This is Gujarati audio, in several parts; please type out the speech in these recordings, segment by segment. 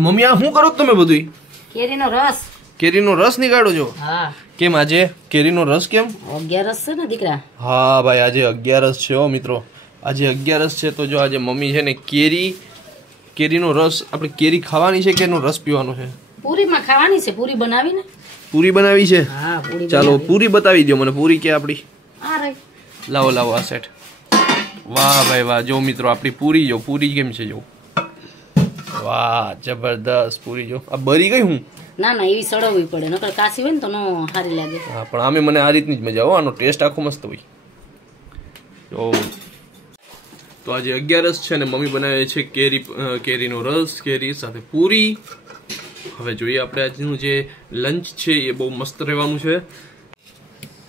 મમ્મી આ શું કરો તમે બધું? કેરીનો રસ નીકાળો છો? હા. કેમ આજે કેરીનો રસ કેમ? 11 છે ને દીકરા. હા ભાઈ આજે 11 છે હો મિત્રો. આજે 11 છે તો જો આજે મમ્મી છે ને કેરીનો રસ આપણે કેરી ખાવાની છે કે એનો રસ પીવાનો છે? પૂરીમાં ખાવાની છે, પૂરી બનાવીને. પૂરી બનાવી છે? હા પૂરી. ચાલો પૂરી બતાવી દો મને. પૂરી કે આપડી? આ રહી. લાવો આ સેટ. વાહ ભાઈ વાહ. જો મિત્રો આપણી પૂરી જો. પૂરી કેમ છે જો. વાહ જબરદસ્ત પૂરી જો. આ બરી ગઈ હું? ના એવી સડવવી પડે નકર કાચી હોય ને તો નો સારી લાગે. હા પણ આમે મને આ રીતની જ મજા આવે. આનો ટેસ્ટ આખો મસ્ત હોય. તો આજે 11 છે ને મમ્મી બનાવે છે કેરીનો રસ, કેરી સાથે પૂરી. હવે જોઈએ આપણે આજનું જે લંચ છે એ બહુ મસ્ત રહેવાનું છે.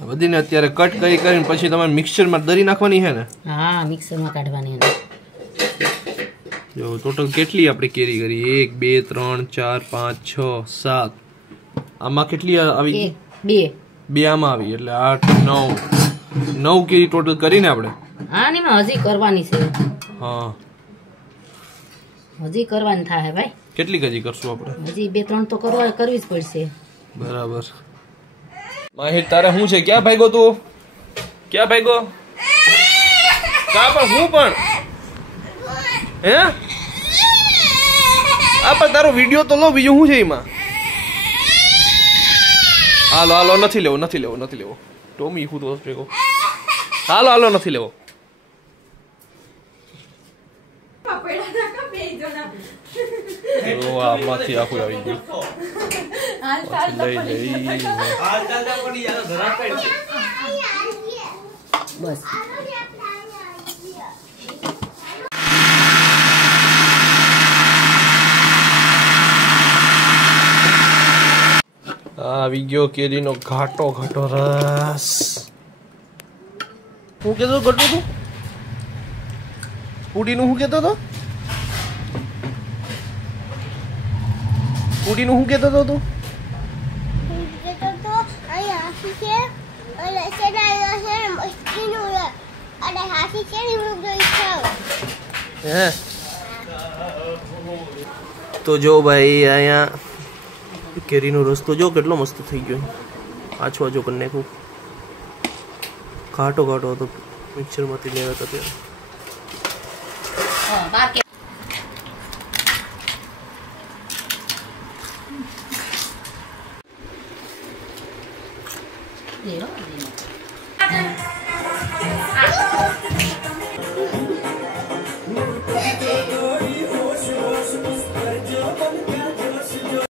બધીને અત્યારે કટ કરીને પછી તમારે મિક્સરમાં દરી નાખવાની છે ને? હા મિક્સરમાં કાઢવાની. જો ટોટલ કેટલી આપણે કેરી કરી? 1 2 3 4 5 6 7. આમાં કેટલી આવી? 2 આમાં આવી એટલે 8 9 કેરી ટોટલ કરીને આપણે. હા ને હજી કરવાની છે. હા હજી કરવાની થાય ભાઈ. કેટલી હજી કરશું આપણે? હજી 2 3 તો કરવી જ પડશે. બરાબર. માહિર તારે શું છે? ક્યાં ભાગ્યો તું? ક્યાં ભાગ્યો? કા પણ હું પણ હે આ પણ તારો વિડિયો તો લો. બીજું શું છે એમાં? હાલો નથી લેવો. ટોમી હું તો ભેગો. હાલો નથી લેવો. આમાંથી આખું આવી ગયું. બસ આવી ગયો કેરીનો ઘાટો રસ. હું કેતો ઘટો તું? પૂડીનું શું કેતો હતો? પૂડીનું શું કેતો હતો તું? તો જો ભાઈ અહીંયા કેરીનો રસ્તો જો કેટલો મસ્ત થઈ ગયો. આછો કરી નાખું. ઘાટો હતો મિક્સરમાંથી લેવા હતા ત્યારે.